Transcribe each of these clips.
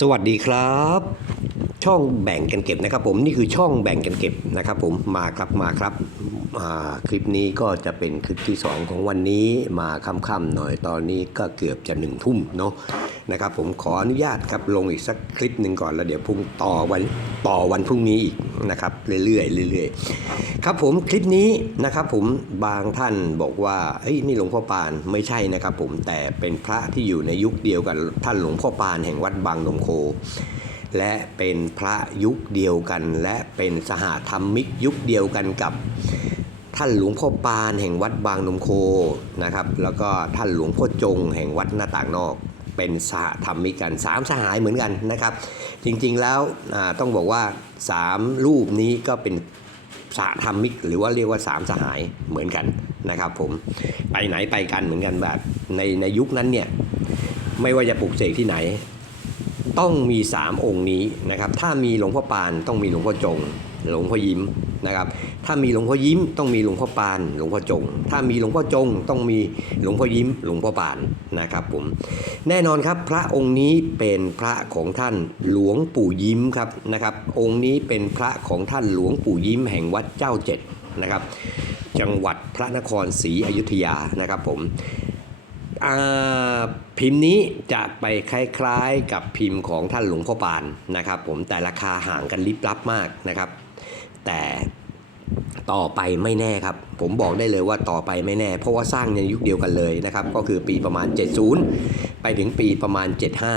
สวัสดีครับ ช่องแบ่งกันเก็บนะครับ ผมนี่คือช่องแบ่งกันเก็บนะครับ ผมมาครับมาครับคลิปนี้ก็จะเป็นคลิปที่ 2 ของวันนี้มาค่ำๆหน่อยตอนนี้ก็เกือบจะหนึ่งทุ่มเนาะนะครับ ผมขออนุญาตครับลงอีกสักคลิปหนึ่งก่อนแล้วเดี๋ยวพุ่งต่อวันต่อวันพรุ่งนี้อีกนะครับเรื่อยๆเรื่อยๆครับผมคลิปนี้นะครับผมบางท่านบอกว่าเฮ้ยนี่หลวงพ่อปานไม่ใช่นะครับ ผมแต่เป็นพระที่อยู่ในยุคเดียวกับท่านหลวงพ่อปานแห่งวัดบางนมโค และเป็นพระยุคเดียวกัน และเป็นสหธรรมิกยุคเดียวกันกับท่านหลวงพ่อปานแห่งวัดบางนมโคนะครับแล้วก็ท่านหลวงพ่อจง แห่งวัดหน้าต่างนอก เป็นสหธรรมิกกันสามสหายเหมือนกันนะครับ จริงๆแล้วต้องบอกว่าสามรูปนี้ก็เป็นสหธรรมิกหรือว่าเรียกว่าสามสหายเหมือนกันนะครับผมไปไหนไปกันเหมือนกันแบบในในยุคนั้นเนี่ยไม่ว่าจะปลุกเสกที่ไหน ต้องมี3องค์นี้นะครับ ถ้ามีหลวงพ่อปานต้องมีหลวงพ่อจง หลวงพ่อยิ้มนะครับ ถ้ามีหลวงพ่อยิ้มต้องมีหลวงพ่อปาน หลวงพ่อจง ถ้ามีหลวงพ่อจง ต้องมีหลวงพ่อยิ้ม หลวงพ่อปานนะครับผม แน่นอนครับพระองค์นี้เป็นพระของท่านหลวงปู่ยิ้มครับนะครับ องค์นี้เป็นพระของท่านหลวงปู่ยิ้มแห่งวัดเจ้าเจ็ดนะครับ จังหวัดพระนครศรีอยุธยานะครับผม พิมพ์นี้จะไปคล้ายๆกับพิมพ์ของท่านหลวงพ่อปานนะครับ ผมแต่ราคาห่างกันลิบลับมากนะครับ แต่ต่อไปไม่แน่ครับ ผมบอกได้เลยว่าต่อไปไม่แน่ เพราะว่าสร้างในยุคเดียวกันเลยนะครับ ก็คือปีประมาณ 70 ไปถึงปีประมาณ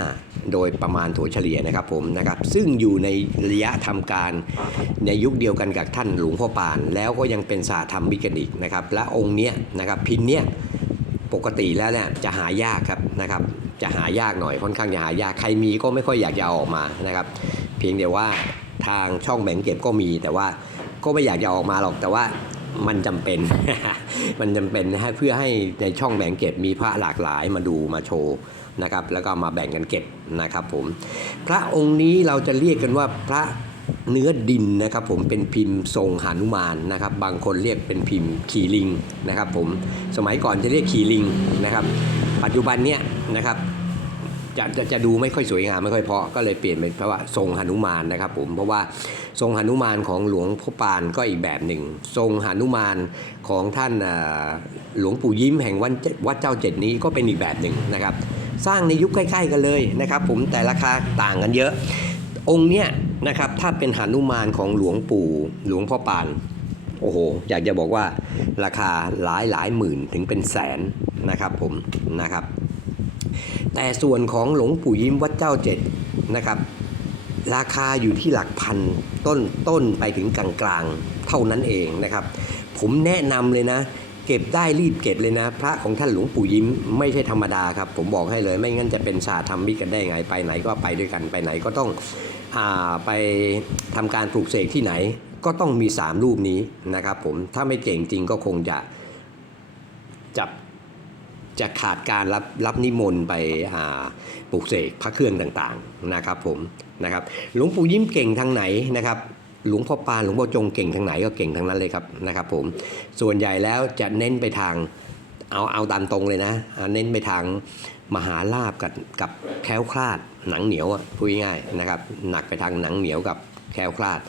75 โดยประมาณถั่วเฉลี่ยนะครับผมนะครับ ซึ่งอยู่ในระยะทำการในยุคเดียวกันกับท่านหลวงพ่อปาน แล้วก็ยังเป็นสาธรรมวิกันอีกนะครับ และองค์เนี้ยนะครับพิมพ์เนี้ย ปกติแล้วเนี่ยจะหายากครับนะครับ จะหายากหน่อยค่อนข้างจะหายากใครมีก็ไม่ค่อยอยากจะเอาออกมานะครับ เพียงแต่ว่าทางช่องแบ่งเก็บก็มี แต่ว่าก็ไม่อยากจะออกมาหรอกแต่ว่ามันจำเป็น มันจำเป็นให้เพื่อให้ในช่องแบ่งเก็บมีพระหลากหลายมาดูมาโชว์นะครับ แล้วก็มาแบ่งกันเก็บนะครับผม พระองค์นี้เราจะเรียกกันว่าพระ เนื้อดินนะครับผมเป็นพิมพ์ทรงหานุมานนะครับ บางคนเรียกเป็นพิมพ์ขี่ลิงนะครับผมสมัยก่อนจะเรียกขี่ลิงนะครับ ปัจจุบันเนี้ยนะครับจะจะจะดูไม่ค่อยสวยงามไม่ค่อยเพาะก็เลยเปลี่ยนเป็นเพราะว่าทรงหนุมานนะครับผมเพราะว่าทรงหนุมานของหลวงพ่อปานก็อีกแบบหนึ่ง ทรงหนุมานของท่านหลวงปู่ยิ้มแห่งวัดวัดเจ้าเจ็ดนี้ก็เป็นอีกแบบหนึ่งนะครับ สร้างในยุคใกล้ ๆ กันเลยนะครับ ผมแต่ราคาต่างกันเยอะ องค์เนี้ยนะครับถ้าเป็นหานุมานของหลวงปู่หลวงพ่อปานโอ้โหอยากจะบอกว่าราคาหลายหลายหมื่นถึงเป็นแสนนะครับผมนะครับ แต่ส่วนของหลวงปู่ยิ้มวัดเจ้าเจ็ดนะครับราคาอยู่ที่หลักพันต้นต้นไปถึงกลางๆเท่านั้นเองนะครับ ผมแนะนำเลยนะ เก็บได้รีบเก็บเลยนะ พระของท่านหลวงปู่ยิ้มไม่ใช่ธรรมดาครับ ผมบอกให้เลยไม่งั้นจะเป็นศาสตร์ธรรมิกกันได้ไงไปไหนก็ไปด้วยกันไปไหนก็ต้อง ไปทำการปลูกเสกที่ไหน ก็ต้องมีสามรูปนี้นะครับผมถ้าไม่เก่งจริงก็คงจะจับจะขาดการรับรับนิมนต์ไปอ่าปลูกเสกพระเครื่องต่างๆนะครับผมนะครับหลวงปู่ยิ้มเก่งทางไหนนะครับหลวงพ่อปานหลวงพ่อจงเก่งทางไหนก็เก่งทางนั้นเลยครับนะครับผมส่วนใหญ่แล้วจะเน้นไปทางเอาเอาตามตรงเลยนะเน้นไปทาง มหาลาบกับกับแคล้วคลาดหนังเหนียวอะพูดง่ายๆนะครับ หนักไปทางหนังเหนียวกับแคล้วคลาด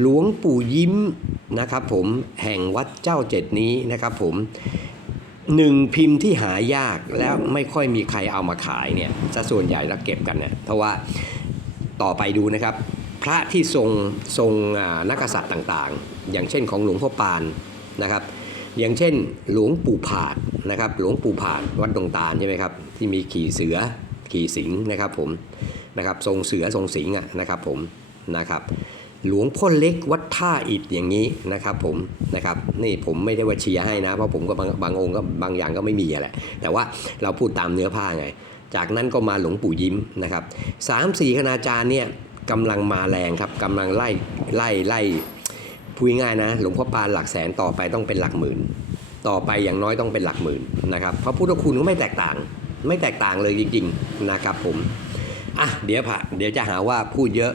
หลวงปู่ยิ้มนะครับ ผมแห่งวัดเจ้าเจ็ดนี้นะครับ ผมหนึ่งพิมพ์ที่หายากแล้วไม่ค่อยมีใครเอามาขายเนี่ยซะส่วนใหญ่แล้วเก็บกันเนี่ยเพราะว่าต่อไปดูนะครับ พระที่ทรงทรงนักกษัตริย์ต่างๆ อย่างเช่นของหลวงพ่อปานนะครับ อย่างเช่น หลวงปู่ผาดนะครับ หลวงปู่ผาดวัดดงตาลใช่ไหมครับที่มีขี่เสือขี่สิงนะครับผมนะครับทรงเสือทรงสิงะนะครับผมนะครับ หลวงพ่อเล็กวัดท่าอิฐอย่างนี้นะครับผมนะครับนี่ผมไม่ได้ว่าเชียร์ให้นะ เพราะผมก็บางบางองค์ก็บางอย่างก็ไม่มีอะแหละแต่ว่าเราพูดตามเนื้อผ้าไง จากนั้นก็มาหลวงปู่ยิ้มนะครับสามสี่คณาจารย์เนี่ยกำลังมาแรงครับกำลังไล่ไล่ไล่ พูดง่ายนะหลวงพ่อปานหลักแสนต่อไปต้องเป็นหลักหมื่น ต่อไปอย่างน้อยต้องเป็นหลักหมื่นนะครับเพราะพุทธคุณก็ไม่แตกต่าง ไม่แตกต่างเลยจริงๆนะครับผมอะเดี๋ยวผ่าเดี๋ยวจะหาว่าพูดเยอะ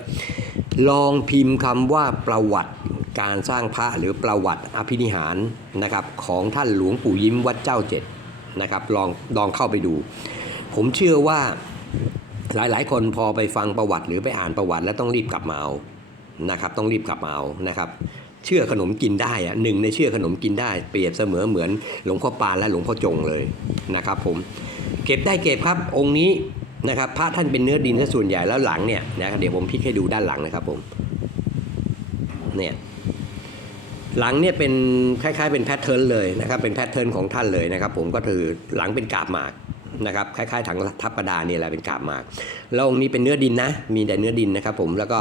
ลองพิมพ์คำว่าประวัติการสร้างพระหรือประวัติอภินิหารนะครับของท่านหลวงปู่ยิ้มวัดเจ้าเจ็ดนะครับลองลองเข้าไปดู ผมเชื่อว่าหลายๆ คนพอไปฟังประวัติหรือไปอ่านประวัติแล้วต้องรีบกลับมาเอานะครับต้องรีบกลับมาเอานะครับ เชื่อขนมกินได้อะหนึ่งในเชื่อขนมกินได้ เปรียบเสมอเหมือนหลวงพ่อปานและหลวงพ่อจงเลยนะครับผมเก็บได้เก็บครับองค์นี้นะครับพระท่านเป็นเนื้อดินซะส่วนใหญ่แล้วหลังเนี่ยนะเดี๋ยวผมพลิกให้ดูด้านหลังนะครับผมเนี่ยหลังเนี่ยเป็นคล้ายๆเป็นแพทเทิร์นเลยนะครับเป็นแพทเทิร์นของท่านเลยนะครับ ผมก็คือหลังเป็นกาบหมากนะครับคล้ายๆถังทับกระดาเนี่ยแหละเป็นกาบหมากแล้วองค์นี้เป็นเนื้อดินนะ มีแต่เนื้อดินนะครับ ผมแล้วก็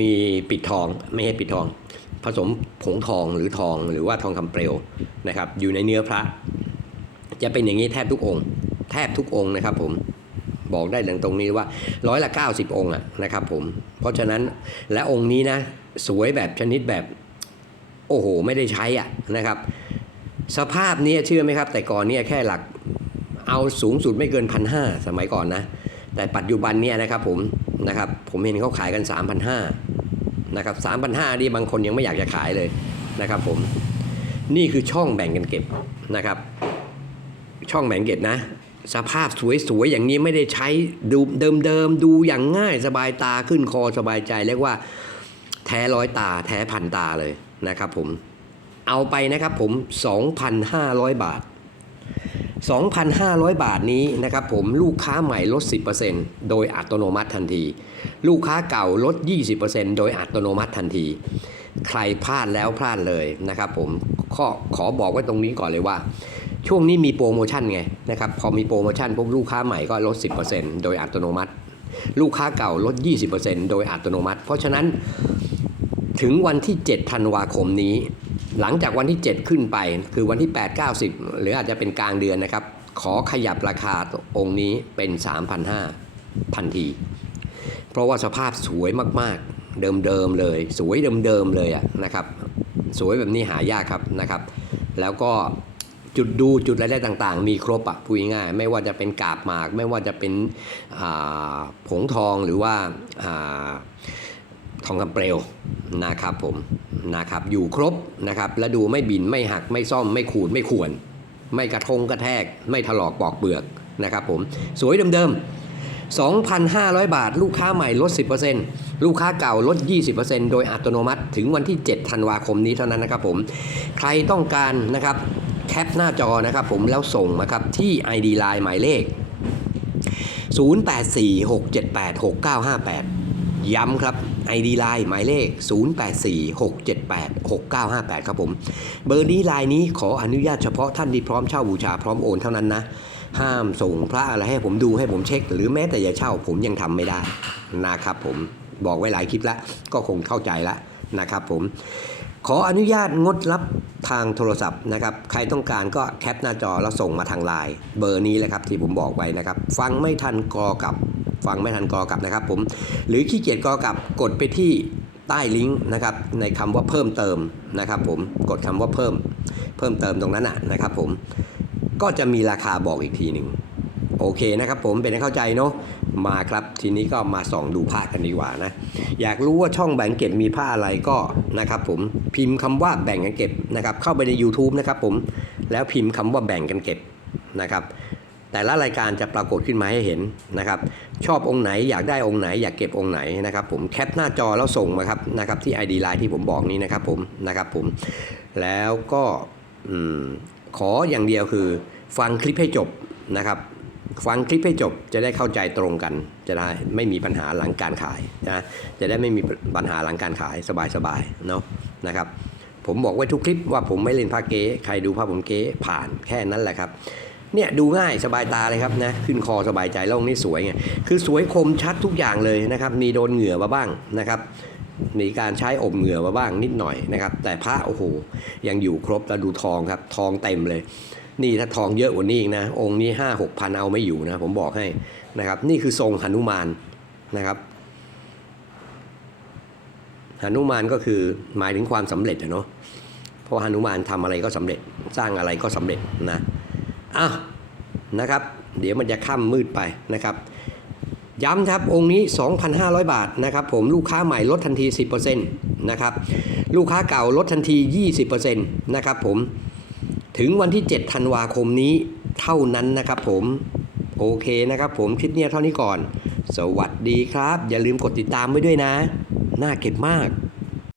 มีปิดทองไม่ให้ปิดทอง ผสมผงทองหรือทองหรือว่าทองคำเปลวนะครับอยู่ในเนื้อพระ จะเป็นอย่างนี้แทบทุกองค์ แทบทุกองค์นะครับผมบอกได้ตรงนี้ว่าร้อยละ 90 องค์อะนะครับผมเพราะฉะนั้นและองค์นี้นะสวยแบบชนิดแบบโอ้โห ไม่ได้ใช้อะนะครับ สภาพนี้เชื่อไหมครับ แต่ก่อนเนี่ยแค่หลักเอาสูงสุดไม่เกินพันห้าสมัยก่อนนะ แต่ปัจจุบันเนี่ยนะครับผมนะครับผมเห็นเขาขายกัน 3,500 นะครับ3,500นี่บางคนยังไม่อยากจะขายเลยนะครับผมนี่คือช่องแบ่งกันเก็บนะครับ ช่องแบ่งเก็บนะ สภาพสวยๆอย่างนี้ไม่ได้ใช้ดูเดิมๆดูอย่างง่ายสบายตาขึ้นคอสบายใจเรียกว่าแท้ร้อยตา แท้พันตาเลยนะครับผมเอาไปนะครับผม 2,500 บาท 2,500 บาทนี้นะครับผมลูกค้าใหม่ลด 10%โดยอัตโนมัติทันที ลูกค้าเก่าลด 20%โดยอัตโนมัติทันที ใครพลาดแล้วพลาดเลยนะครับผมขอขอบอกไว้ตรงนี้ก่อนเลยว่า ช่วงนี้มีโปรโมชั่นไงนะครับพอมีโปรโมชั่นปุ๊บลูกค้าใหม่ก็ลด 10%โดยอัตโนมัติ ลูกค้าเก่าลด 20%โดยอัตโนมัติ เพราะฉะนั้นถึงวันที่ 7 ธันวาคมนี้ หลังจากวันที่ 7 ขึ้นไปคือวันที่ 8 9 0 หรืออาจจะเป็นกลางเดือนนะครับ ขอขยับราคาองค์นี้เป็น 3,500ทันที เพราะว่าสภาพสวยมากๆ เดิมๆเลย สวยเดิมๆเลยอะนะครับ สวยแบบนี้หายากครับนะครับ แล้วก็จุดดูจุดอะไรต่างๆ มีครบอะพูดง่ายๆไม่ว่าจะเป็นกาบหมาก ไม่ว่าจะเป็นผงทองหรือว่า ทองคำเปลวนะครับผมนะครับอยู่ครบนะครับและดูไม่บินไม่หักไม่ซ่อมไม่ขูดไม่ข่วน ไม่กระทงกระแทก ไม่ถลอกปอกเปลือกนะครับผมสวยเดิมๆ 2,500 บาท ลูกค้าใหม่ลด 10%ลูกค้าเก่าลด 20%โดยอัตโนมัติถึงวันที่ 7 ธันวาคมนี้เท่านั้นนะครับผมใครต้องการนะครับแคปหน้าจอนะครับผมแล้วส่งมาครับที่ ID Line หมายเลข 0846786958 ย้ำครับ ID Line หมายเลข 0846786958 ครับผม เบอร์นี้ไลน์นี้ขออนุญาตเฉพาะท่านที่พร้อมเช่าบูชาพร้อมโอนเท่านั้นนะ ห้ามส่งพระอะไรให้ผมดูให้ผมเช็ค หรือแม้แต่จะเช่าผมยังทำไม่ได้นะครับผมบอกไว้หลายคลิปแล้วก็คงเข้าใจแล้วนะครับผมขออนุญาตงดรับทางโทรศัพท์นะครับ ใครต้องการก็แคปหน้าจอแล้วส่งมาทางไลน์เบอร์นี้แหละครับที่ผมบอกไว้นะครับ ฟังไม่ทันกอกับ ฟังไม่ทันกอกลับนะครับผมหรือขี้เกียจกอกลับกดไปที่ใต้ลิงก์นะครับในคำว่าเพิ่มเติมนะครับผมกดคำว่าเพิ่มเพิ่มเติมตรงนั้นนะนะครับผมก็จะมีราคาบอกอีกทีหนึ่งโอเคนะครับผมเป็นเข้าใจเนาะมาครับทีนี้ก็มาส่องดูผ้ากันดีกว่านะอยากรู้ว่าช่องแบ่งเก็บมีผ้าอะไรก็นะครับผมพิมพ์คำว่าแบ่งกันเก็บนะครับเข้าไปใน YouTube นะครับผมแล้วพิมพ์คำว่าแบ่งกันเก็บนะครับ แต่ละรายการจะปรากฏขึ้นมาให้เห็นนะครับ ชอบองค์ไหนอยากได้องค์ไหน อยากเก็บองค์ไหนนะครับ ผมแคปหน้าจอแล้วส่งมาครับนะครับที่ ID Line ที่ผมบอกนี้นะครับผมนะครับผมแล้วก็อขออย่างเดียวคือ ฟังคลิปให้จบนะครับฟังคลิปให้จบจะได้เข้าใจตรงกัน จะได้ไม่มีปัญหาหลังการขายนะจะได้ไม่มีปัญหาหลังการขายสบายๆเนาะนะครับผมบอกไว้ทุกคลิปว่าผมไม่เล่นพาเก๊ใครดูภาพผมเก๊ผ่านแค่นั้นแหละครับ เนี่ยดูง่ายสบายตาเลยครับนะขึ้นคอสบายใจล้วองนี้สวยไงคือสวยคมชัดทุกอย่างเลยนะครับ มีโดนเหงื่อมาบ้างนะครับมีการใช้อบเหงื่อมาบ้างนิดหน่อยนะครับ แต่พระโอ้โหยังอยู่ครบแล้วดูทองครับ ทองเต็มเลย นี่ถ้าทองเยอะกว่านี้อีกนะ องค์นี้ห้าหกพันเอาไม่อยู่นะผมบอกให้นะครับ นี่คือทรงหนุมานนะครับหนุมานก็คือหมายถึงความสำเร็จอะเนาะเพราะหนุมานทำอะไรก็สำเร็จสร้างอะไรก็สำเร็จนะ อะนะครับ เดี๋ยวมันจะค่ำมืดไปนะครับ ย้ำครับองค์นี้ 2,500 บาทนะครับ ผมลูกค้าใหม่ลดทันที 10%นะครับลูกค้าเก่าลดทันที 20%นะครับผมถึงวันที่ 7 ธันวาคมนี้เท่านั้นนะครับผมโอเคนะครับผมคลิปเนี้ยเท่านี้ก่อน สวัสดีครับ อย่าลืมกดติดตามไว้ด้วยนะ น่าเก็บมาก